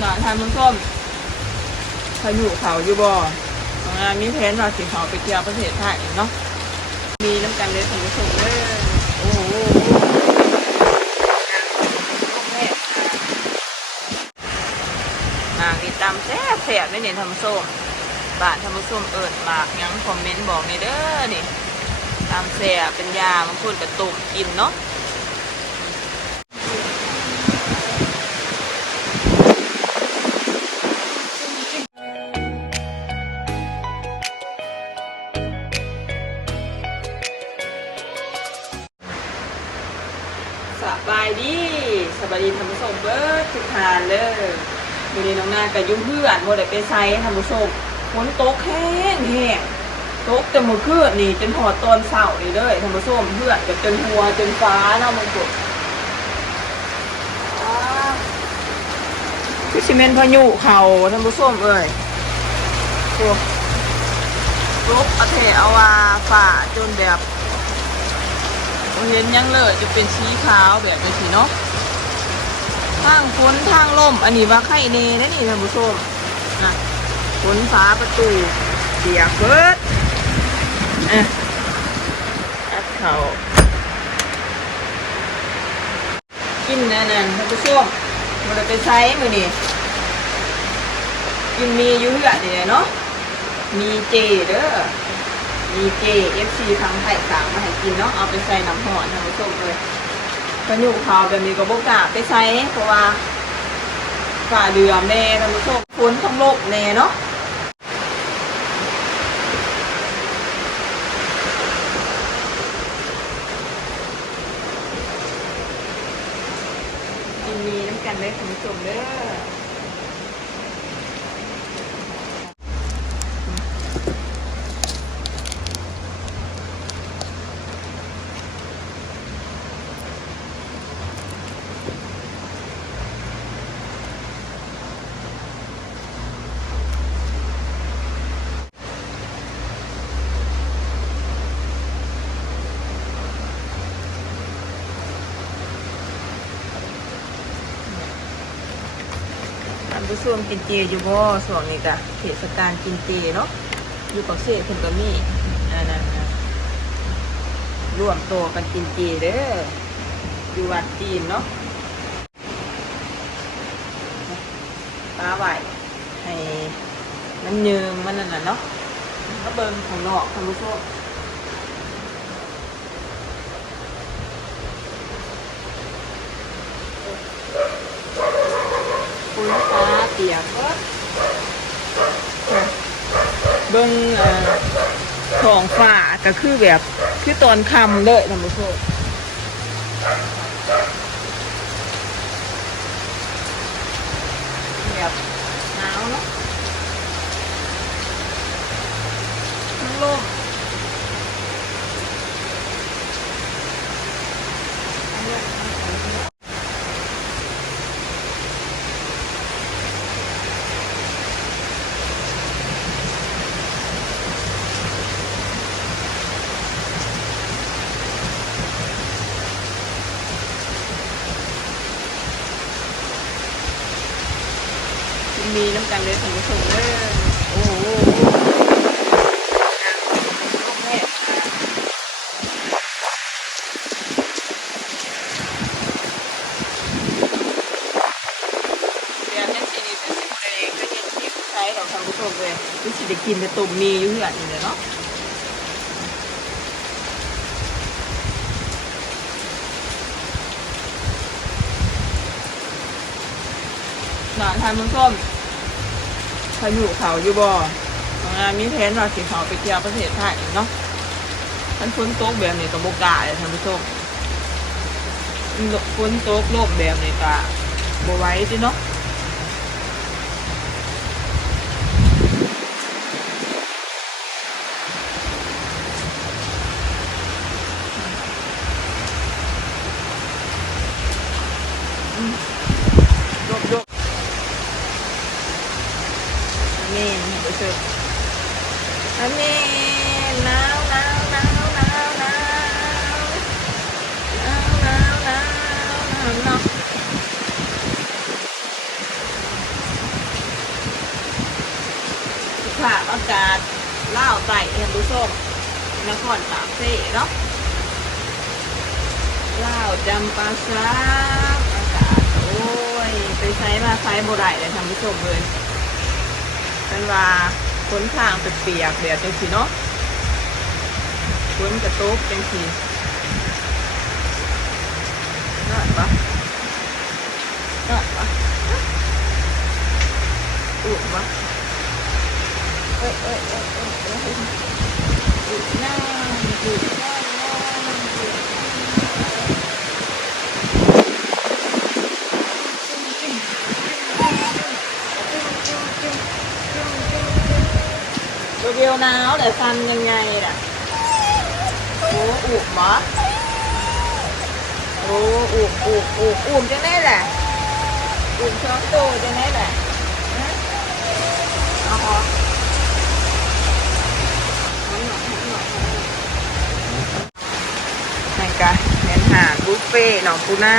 หลานทานมันส้มพายุเขาอยู่บ่งานมีแผนว่าสิเขาไปเที่ยวประเทศไทยเนาะมีน้ำกันเลยท่านผู้ชมเด้อโอ้โหหมากนี่ตำแซ่บแซ่บไม่เนี่ยท่านผู้ชมบ้านท่านผู้ชมหมากยังคอมเมนต์บอกในเด้อนี่ตำแซ่บเป็นยาบางคนกระตุ่มกินเนาะสบายดีท่านผู้ชมเบิร์ดทุกทานเลยวันนี้น้องนากับยุ่งเพื่อนโมได้ไปไซท่านผู้ชมฝนตกแห้งตกแต่เมื่อคืนนี่จนหอดตอนเสาร์นี่เลยท่านผู้ชมเพื่อนกับจนหัวจนฟ้าเนาะมันตกคือซีเมนต์พายุเขาท่านผู้ชมตกอาเทอาวาฝ่าจนแบบเห็นยังเลยจะเป็นสีขาวแบบนี้สิเนาะทางฝนทางลมอันนี้ว่าไข่เนนะนี่ท่านผู้ชมนะฝนฟ้าประตูเปียกเบิดอัดเขากินนั่นท่านผู้ชมมันจะไปใช้มือนี่กินมีอยู่เยอะเดี๋ยวเนาะมีเจเด้อมีเจFC ทางไทยสั่งมาให้กินเนาะเอาไปใส่น้ำหอมท่านผู้ชมเลยพายุเขาแบบนี้ก็บกล้าไปใส่เพราะว่าฝ่าเดือมแน่ท่านผู้ชมฝนทั้งโลกแน่เนาะกินมีน้ำกันได้ท่านผู้ชมเด้อท่านผู้ชมกินเจอยู่บ่ส่วนนี้กะเทศกาลกินเจเนาะอยู่กับเซ่เพิ่นก็มีนั่นร่วมตัวกันกินเจเด้ออยู่วัดจีนเนาะปลาไหวให้มันเยิงมันนั่นน่ะเนาะก็เบิ่งของนอกท่านผู้ชมคุณตาเปียกเบิ่งท้องฟ้าก็คือแบบคือตอนค่ำเลยท่านผู้ชมแบบหนาวเนาะทั้งโลกมีน้ำกันเลยท่านผู้ชมเด้อโอ้โหเดี๋ยวนั่นสินี่เป็นสิ่งใดก็ยังที่ใช้ของท่านผู้ชมเลยรู้สึกได้กินแต่ตุ่มมีอยู่เหือดนี่เลยเนาะหลานทานมันส้มพายุเขาอยู่บ่งานมีแผนว่าสิเขาไปเที่ยวประเทศไทยเนาะท่านฝนตกแบบนี้ก็บกล้าเลยท่านผู้ชมฝนตกลมแบบนี้ก็บ่ไหวจิเนาะยกเมนท่านผู้ชมเมนหนาวเนาะ อากาศล่าวไต่ท่านผู้ชมนครปากเซ่เนาะล่าวจำปาซักอากาศโอ้ยไปใช้มาใช้โบได้เลยท่านผู้ชมเลยเป็นว่าฝนทางเปียกๆเดี๋ยวจังสีเนาะฝนกระตุกจังสีน่าปะน่าปะอุ่นปะเอ้ยอุ่นหน้าอุ่นหน้าตัวเดียวหนาวแต่ฟันยังไงน่ะโอ้อุ่นปะโอ้อุ่นจังได้แหละอุ่นช้อนโตจังได้แหละเอาพอนั่นกะเน้นหารบุฟเฟ่หนองปูน่า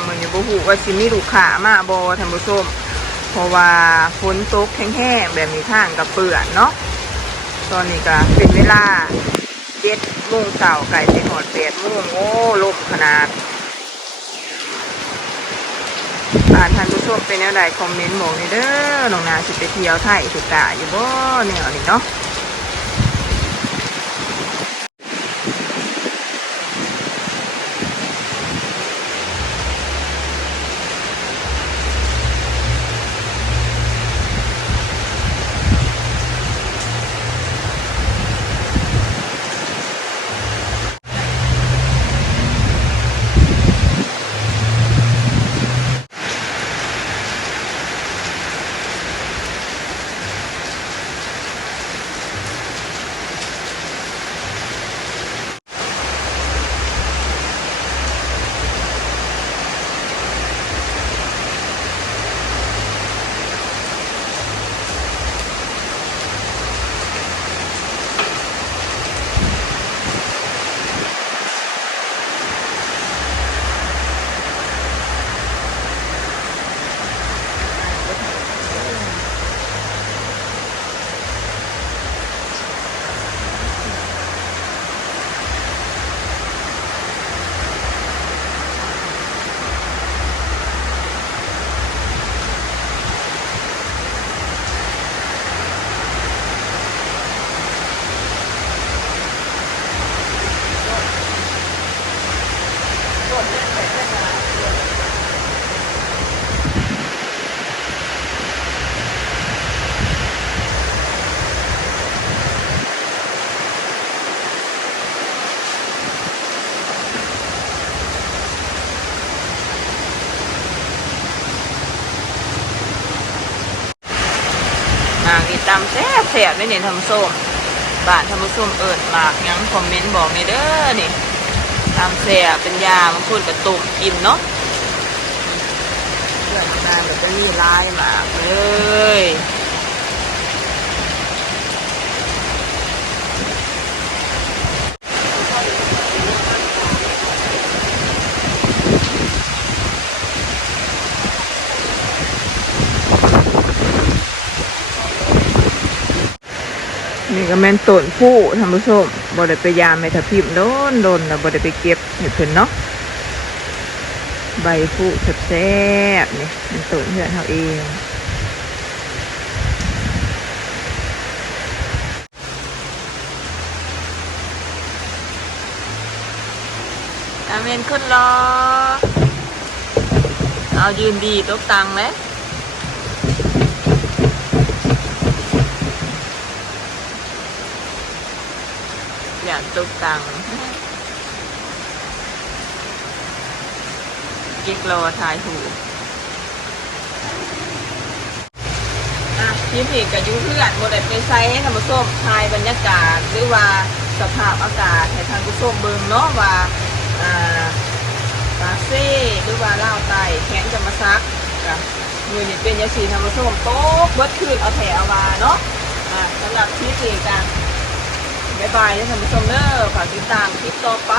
เหมือนอยู่บุหูว่าชิมีลูกค้ามาบอท่านผู้ชมเพราะว่าฝนตกแห้งๆแบบนี้ทางกับเปื่อนเนาะตอนนี้ก็เป็นเวลา7 โมงเช้าไก่สิหอด8 โมงโอ้ลมขนาดท่านผู้ชมเป็นแนวใดคอมเมนต์บอกนี่เด้อน้องนาสิไปเที่ยวไทยสุดตาอยู่บ่เนี่ยนี่เนาะนี่ตำแซ่บไม่เน้นทำส้มบ้านทำส้มเอิญมากยังคอมเมนต์บอกนี่เด้อนี่ตำแซ่บเป็นยาบางคนกับตุ่มกินเนาะเพื่อนงานแบบนี้ลายมากเลยนี่ก็แม่นต้นผู้ท่านผู้ชมบ่ได้ไปยามแม่ทับทิมโดนแล้วบ่ได้ไปเก็บเห็ดเพิ่นเนาะใบผู้แซ่บๆนี่เป็นต้นเพื่อนเฮาเองอาเมนขึ้นรอเอายืนดีตกตังไหมอย่างตุกตังกิ๊กรอทายถูกทีมผีกับยูเพื่อนโมเดลไปไซให้ท่านผู้ชมทายบรรยากาศหรือว่าสภาพอากาศให้ท่านผู้ชมเบิ่งเนาะว่าปาเซ่หรือว่าเล่าไตแข็งจะมาซักกับมือนี่เป็นยาสีท่านผู้ชมโต๊ะเบิดคืนเอาแถวมาเนาะสำหรับคลิปนี้กันบ๊ายบายท่านผู้ชมเด้อฝากติดตามคลิปต่อไป